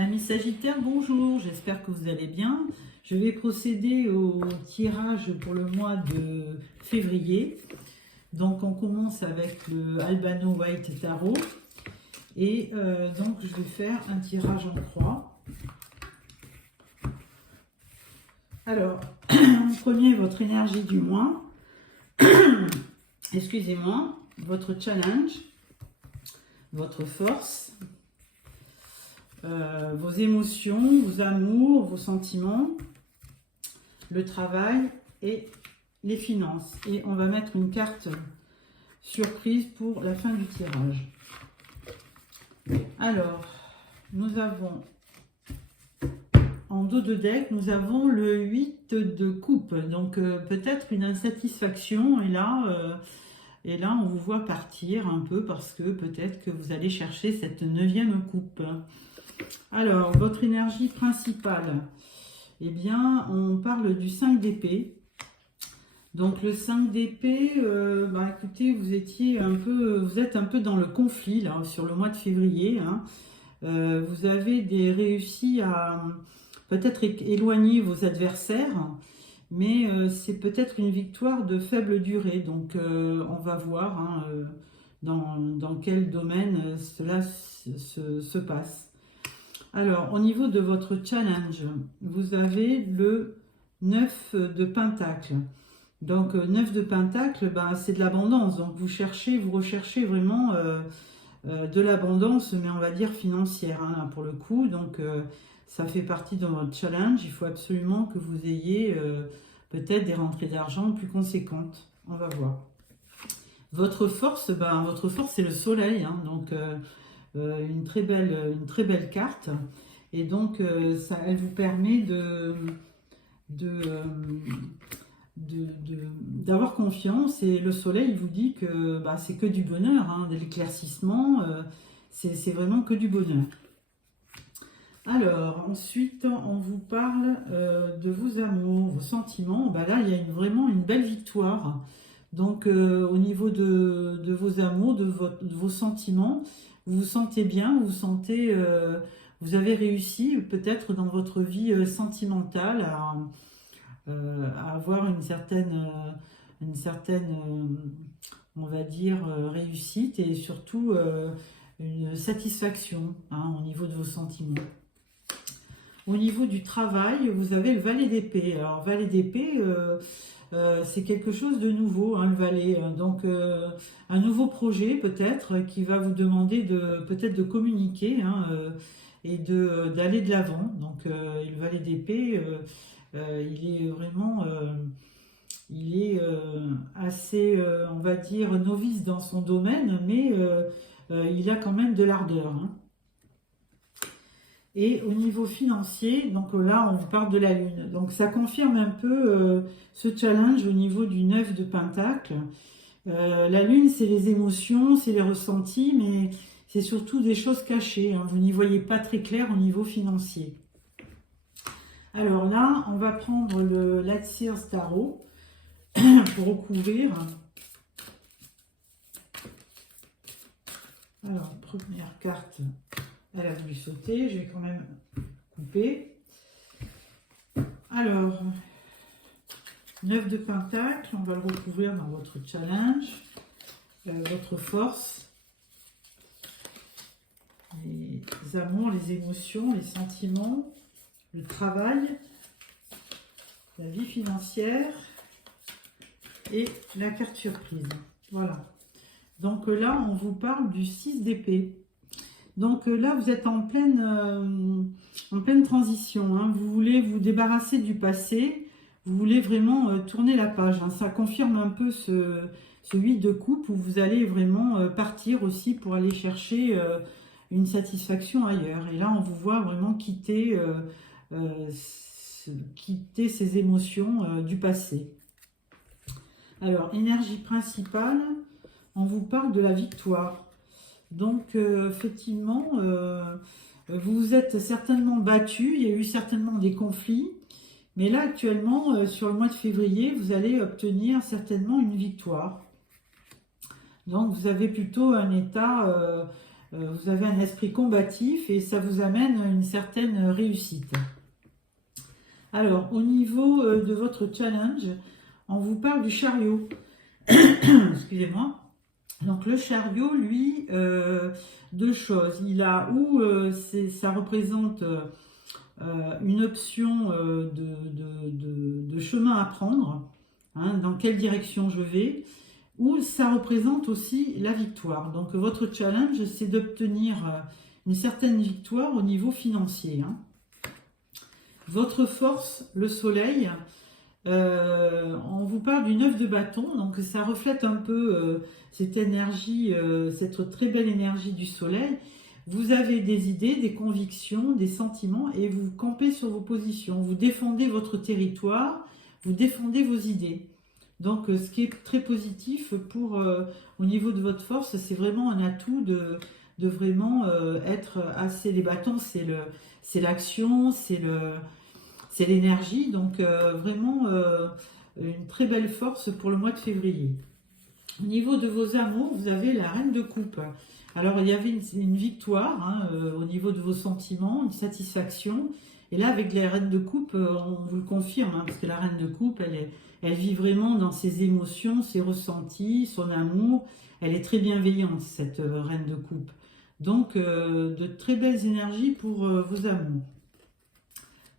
Amis Sagittaires, bonjour, j'espère que vous allez bien. Je vais procéder au tirage pour le mois de février. Donc on commence avec le Albano White Tarot. Et donc je vais faire un tirage en croix. Alors, prenez votre énergie du mois. Excusez-moi, votre challenge, votre force. Vos émotions, vos amours, vos sentiments, le travail et les finances. Et on va mettre une carte surprise pour la fin du tirage. Alors, nous avons en dos de deck, nous avons le 8 de coupe. Donc peut-être une insatisfaction. Et là, on vous voit partir un peu parce que peut-être que vous allez chercher cette 9e coupe. Alors, votre énergie principale, eh bien, on parle du 5 d'épée. Donc, le 5 d'épée, écoutez, vous êtes un peu dans le conflit, là, sur le mois de février. Hein. Vous avez réussi à peut-être éloigner vos adversaires, mais c'est peut-être une victoire de faible durée. Donc, on va voir hein, dans quel domaine cela se passe. Alors, au niveau de votre challenge, vous avez le 9 de pentacle. Donc, 9 de pentacle, c'est de l'abondance. Donc, vous recherchez vraiment de l'abondance, mais on va dire financière, hein, là, pour le coup. Donc, ça fait partie de votre challenge. Il faut absolument que vous ayez peut-être des rentrées d'argent plus conséquentes. On va voir. Votre force, c'est le soleil. Hein, donc, une très belle carte, et donc elle vous permet d'avoir confiance, et le soleil vous dit que c'est que du bonheur, hein, de l'éclaircissement, c'est vraiment que du bonheur. Alors ensuite on vous parle de vos amours, vos sentiments. Là il y a vraiment une belle victoire. Donc au niveau de vos amours, de vos sentiments, vous vous sentez bien, vous avez réussi peut-être dans votre vie sentimentale à avoir une certaine on va dire, réussite, et surtout une satisfaction hein, au niveau de vos sentiments. Au niveau du travail, vous avez le valet d'épée. Alors, valet d'épée, c'est quelque chose de nouveau, hein, le valet. Donc, un nouveau projet peut-être qui va vous demander peut-être de communiquer hein, et d'aller de l'avant. Donc, le valet d'épée, il est vraiment... il est assez, on va dire, novice dans son domaine, mais il a quand même de l'ardeur. Hein. Et au niveau financier, donc là, on vous parle de la Lune. Donc ça confirme un peu ce challenge au niveau du 9 de pentacle. La Lune, c'est les émotions, c'est les ressentis, mais c'est surtout des choses cachées. Hein. Vous n'y voyez pas très clair au niveau financier. Alors là, on va prendre le Sears Tarot pour recouvrir. Alors, première carte. Elle a voulu sauter, je vais quand même couper. Alors, 9 de pentacle, on va le recouvrir dans votre challenge, votre force, les amours, les émotions, les sentiments, le travail, la vie financière et la carte surprise. Voilà. Donc là, on vous parle du 6 d'épée. Donc là, vous êtes en pleine transition. Hein. Vous voulez vous débarrasser du passé. Vous voulez vraiment tourner la page. Hein. Ça confirme un peu ce 8 de coupe où vous allez vraiment partir aussi pour aller chercher une satisfaction ailleurs. Et là, on vous voit vraiment quitter ces émotions du passé. Alors, énergie principale, on vous parle de la victoire. Donc, effectivement, vous vous êtes certainement battu, il y a eu certainement des conflits, mais là, actuellement, sur le mois de février, vous allez obtenir certainement une victoire. Donc, vous avez plutôt un état vous avez un esprit combatif et ça vous amène une certaine réussite. Alors, au niveau de votre challenge, on vous parle du chariot. Excusez-moi. Donc, le chariot, lui, deux choses. Il a où ça représente une option de chemin à prendre, hein, dans quelle direction je vais, ou ça représente aussi la victoire. Donc, votre challenge, c'est d'obtenir une certaine victoire au niveau financier, hein. Votre force, le soleil, on vous parle du 9 de bâton, donc ça reflète un peu cette énergie, cette très belle énergie du soleil. Vous avez des idées, des convictions, des sentiments et vous campez sur vos positions. Vous défendez votre territoire, vous défendez vos idées. Donc ce qui est très positif pour, au niveau de votre force, c'est vraiment un atout de vraiment être assez... Les bâtons, c'est l'action, c'est l'énergie, donc vraiment une très belle force pour le mois de février. Au niveau de vos amours, vous avez la reine de coupe. Alors il y avait une victoire, hein, au niveau de vos sentiments, une satisfaction. Et là avec la reine de coupe, on vous le confirme, hein, parce que la reine de coupe, elle vit vraiment dans ses émotions, ses ressentis, son amour. Elle est très bienveillante, cette reine de coupe. Donc de très belles énergies pour vos amours.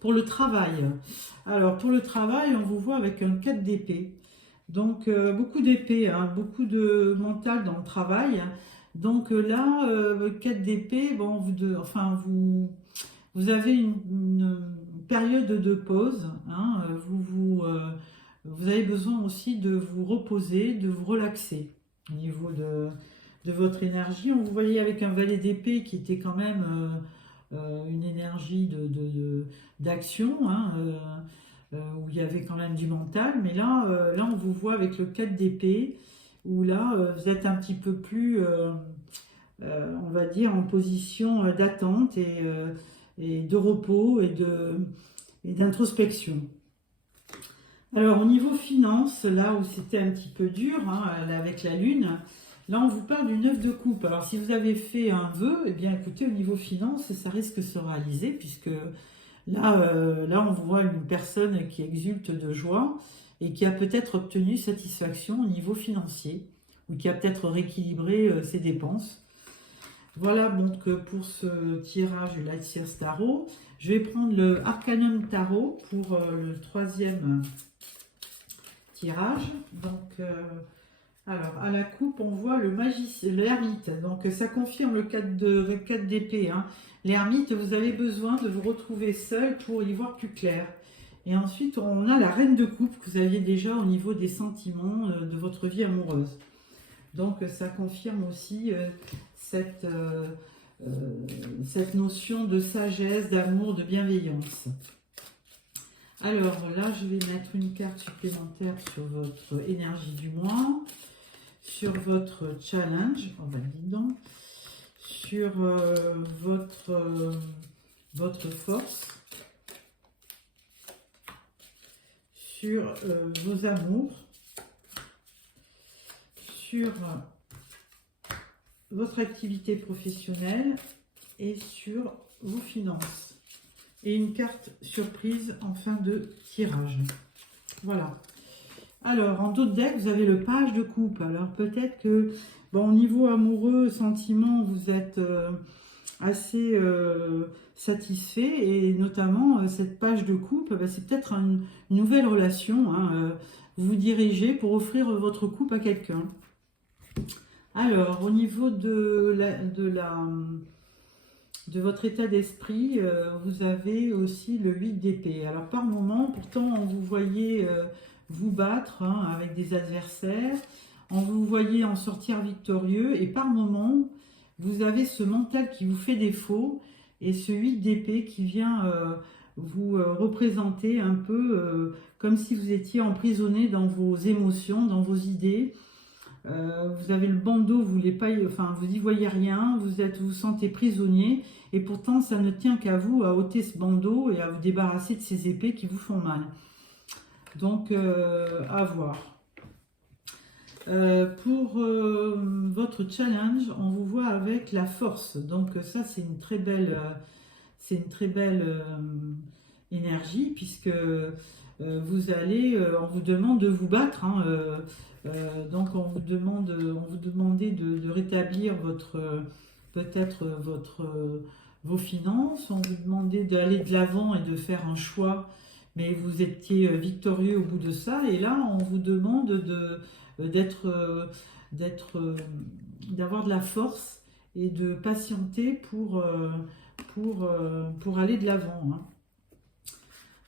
Pour le travail, alors pour le travail, on vous voit avec un 4 d'épée. Donc beaucoup d'épée, hein, beaucoup de mental dans le travail. Donc là, 4 d'épée, bon, vous avez une période de pause, hein, vous avez besoin aussi de vous reposer, de vous relaxer au niveau de votre énergie. On vous voyait avec un valet d'épée qui était quand même... une énergie d'action, hein, où il y avait quand même du mental, mais là on vous voit avec le 4 d'épée, où là vous êtes un petit peu plus, on va dire, en position d'attente et de repos et d'introspection. Alors au niveau finance, là où c'était un petit peu dur, hein, avec la lune, là, on vous parle du 9 de coupe. Alors, si vous avez fait un vœu, eh bien, écoutez, au niveau finance, ça risque de se réaliser, puisque là, on voit une personne qui exulte de joie et qui a peut-être obtenu satisfaction au niveau financier, ou qui a peut-être rééquilibré ses dépenses. Voilà, donc, pour ce tirage du Light Seers Tarot. Je vais prendre le Arcanum Tarot pour le troisième tirage. Donc... alors, à la coupe, on voit le magicien, l'ermite. Donc, ça confirme le 4 d'épée, hein. L'ermite, vous avez besoin de vous retrouver seul pour y voir plus clair. Et ensuite, on a la reine de coupe que vous aviez déjà au niveau des sentiments de votre vie amoureuse. Donc, ça confirme aussi cette notion de sagesse, d'amour, de bienveillance. Alors, là, je vais mettre une carte supplémentaire sur votre énergie du mois. Sur votre challenge, on va dire donc, sur votre force, sur vos amours, sur votre activité professionnelle et sur vos finances. Et une carte surprise en fin de tirage. Voilà. Alors, en dos de deck, vous avez le page de coupe. Alors, peut-être que, bon, au niveau amoureux, sentiment, vous êtes assez satisfait. Et notamment, cette page de coupe, c'est peut-être une nouvelle relation, hein, vous vous dirigez pour offrir votre coupe à quelqu'un. Alors, au niveau de votre état d'esprit, vous avez aussi le 8 d'épée. Alors, par moment, pourtant, vous voyez... vous battre, hein, avec des adversaires, on vous voyez en sortir victorieux et par moments, vous avez ce mental qui vous fait défaut et ce 8 d'épée qui vient vous représenter un peu comme si vous étiez emprisonné dans vos émotions, dans vos idées. Vous avez le bandeau, vous n'y voyez rien, vous vous sentez prisonnier et pourtant ça ne tient qu'à vous à ôter ce bandeau et à vous débarrasser de ces épées qui vous font mal. Donc, à voir. Pour votre challenge, on vous voit avec la force. Donc ça, c'est une très belle, énergie, puisque vous allez, on vous demande de vous battre, hein, donc on vous demandait de rétablir peut-être vos finances, on vous demandait d'aller de l'avant et de faire un choix, mais vous étiez victorieux au bout de ça, et là on vous demande d'être, d'avoir de la force et de patienter pour aller de l'avant, hein.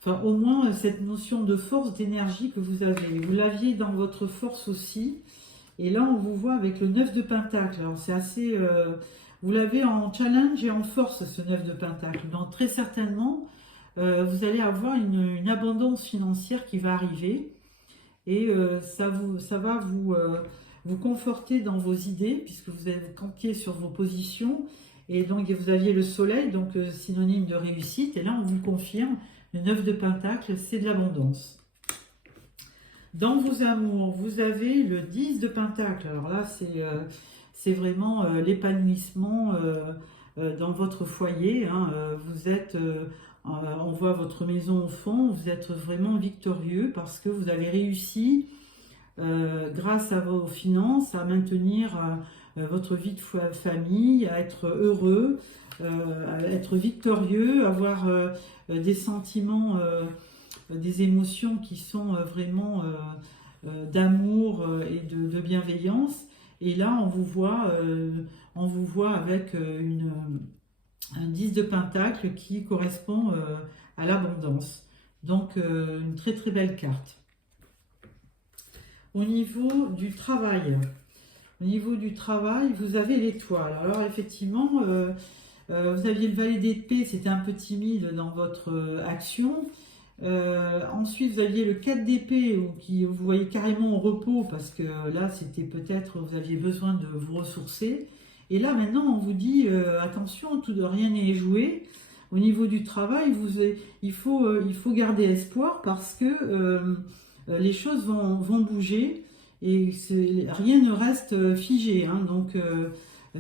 Enfin, au moins, cette notion de force, d'énergie que vous avez. Vous l'aviez dans votre force aussi. Et là, on vous voit avec le 9 de Pentacle. Alors, c'est assez... vous l'avez en challenge et en force, ce 9 de Pentacle. Donc, très certainement, vous allez avoir une abondance financière qui va arriver. Et ça va vous conforter dans vos idées, puisque vous allez vous campier sur vos positions. Et donc, vous aviez le soleil, donc synonyme de réussite. Et là, on vous le confirme. Le 9 de Pentacle, c'est de l'abondance. Dans vos amours, vous avez le 10 de Pentacle. Alors là, c'est vraiment l'épanouissement dans votre foyer, hein. Vous êtes, on voit votre maison au fond, vous êtes vraiment victorieux parce que vous avez réussi, grâce à vos finances, à maintenir votre vie de famille, à être heureux, à être victorieux, avoir des sentiments, des émotions qui sont vraiment d'amour et de bienveillance. Et là, on vous voit avec un 10 de Pentacle qui correspond à l'abondance. Donc, une très très belle carte. Au niveau du travail, vous avez l'étoile. Alors, effectivement, vous aviez le valet d'épée, c'était un peu timide dans votre action. Ensuite, vous aviez le 4 d'épée, qui vous voyez carrément au repos, parce que là, c'était peut-être, vous aviez besoin de vous ressourcer. Et là, maintenant, on vous dit, attention, rien n'est joué. Au niveau du travail, il faut garder espoir, parce que les choses vont bouger, et rien ne reste figé, hein. Donc,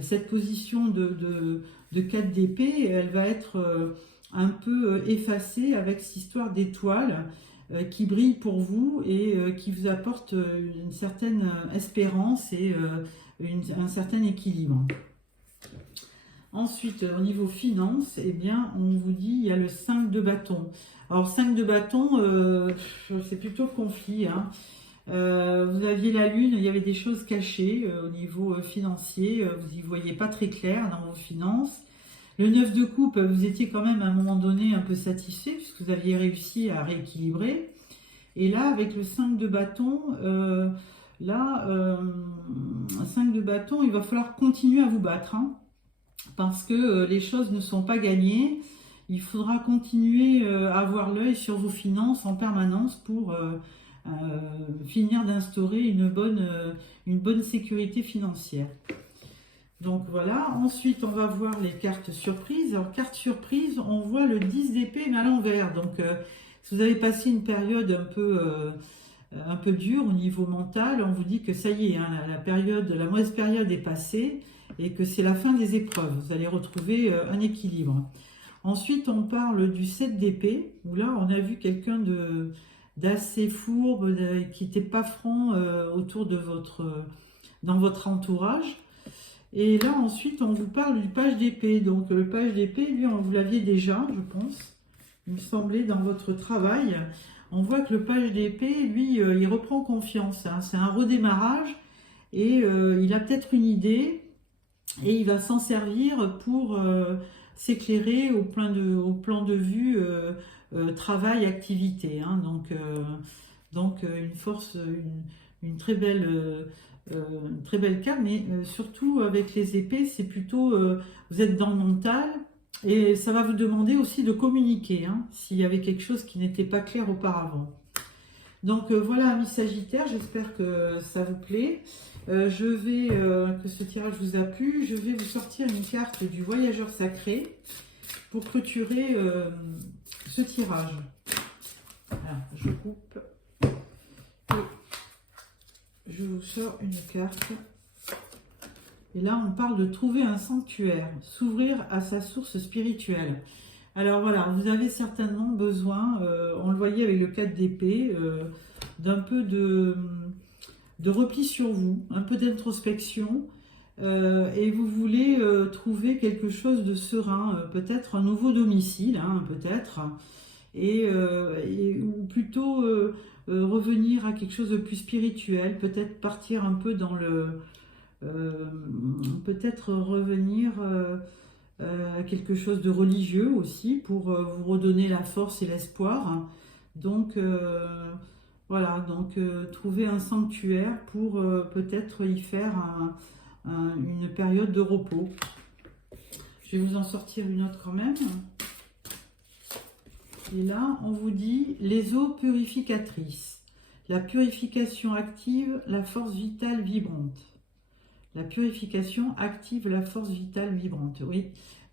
cette position de 4 d'épée, elle va être un peu effacée avec cette histoire d'étoiles qui brille pour vous et qui vous apporte une certaine espérance et un certain équilibre. Ensuite, au niveau finance, eh bien, on vous dit il y a le 5 de bâton. Alors, 5 de bâton, c'est plutôt le conflit, hein. Vous aviez la lune, il y avait des choses cachées au niveau financier, vous n'y voyez pas très clair dans vos finances. Le 9 de coupe, vous étiez quand même à un moment donné un peu satisfait puisque vous aviez réussi à rééquilibrer. Et là, avec le 5 de bâton, 5 de bâton, il va falloir continuer à vous battre, hein, parce que les choses ne sont pas gagnées. Il faudra continuer à avoir l'œil sur vos finances en permanence pour finir d'instaurer une bonne sécurité financière. Donc voilà, ensuite on va voir les cartes surprises. Alors carte surprise, on voit le 10 d'épée mais à l'envers. Donc si vous avez passé une période un peu dure au niveau mental, on vous dit que ça y est, hein, la mauvaise période est passée et que c'est la fin des épreuves. Vous allez retrouver un équilibre. Ensuite on parle du 7 d'épée, où là on a vu quelqu'un d'assez fourbe, qui n'était pas franc dans votre entourage. Et là, ensuite, on vous parle du page d'épée. Donc, le page d'épée, lui, vous l'aviez déjà, je pense, il me semblait, dans votre travail. On voit que le page d'épée, lui, il reprend confiance, hein. C'est un redémarrage et il a peut-être une idée et il va s'en servir pour s'éclairer au plan de vue travail, activité, hein. Donc, une force, une très belle carte, mais surtout avec les épées, c'est plutôt, vous êtes dans le mental, et ça va vous demander aussi de communiquer, hein, s'il y avait quelque chose qui n'était pas clair auparavant. Donc voilà, amis Sagittaires, j'espère que ça vous plaît. Que ce tirage vous a plu. Je vais vous sortir une carte du voyageur sacré pour clôturer ce tirage. Voilà, je coupe. je vous sors une carte. Et là, on parle de trouver un sanctuaire, s'ouvrir à sa source spirituelle. Alors voilà, vous avez certainement besoin, on le voyait avec le 4 d'épée, d'un peu de repli sur vous, un peu d'introspection, et vous voulez trouver quelque chose de serein, peut-être un nouveau domicile, hein, peut-être, ou plutôt revenir à quelque chose de plus spirituel, peut-être partir un peu dans euh, peut-être revenir à quelque chose de religieux aussi pour vous redonner la force et l'espoir. Donc voilà, donc trouver un sanctuaire pour peut-être y faire une période de repos. Je vais vous en sortir une autre quand même. Et là, on vous dit les eaux purificatrices. La purification active la force vitale vibrante. La purification active la force vitale vibrante, oui.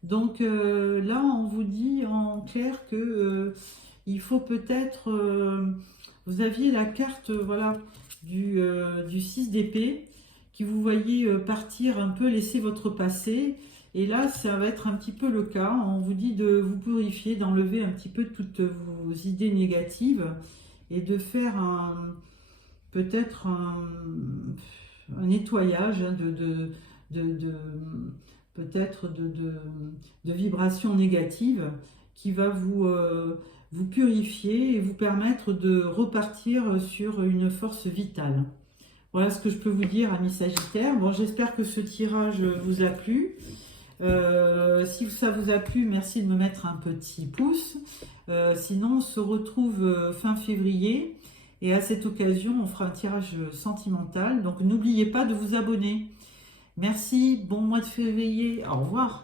Donc là, on vous dit en clair que il faut peut-être... vous aviez la carte voilà, du 6 d'épée qui vous voyez partir un peu, laisser votre passé. Et là, ça va être un petit peu le cas. On vous dit de vous purifier, d'enlever un petit peu toutes vos idées négatives et de faire peut-être un nettoyage hein, peut-être de vibrations négatives qui va vous purifier et vous permettre de repartir sur une force vitale. Voilà ce que je peux vous dire, amis Sagittaires. Bon, j'espère que ce tirage vous a plu. Si ça vous a plu, merci de me mettre un petit pouce. Sinon, on se retrouve fin février. Et à cette occasion, on fera un tirage sentimental. Donc, n'oubliez pas de vous abonner. Merci, bon mois de février. Au revoir.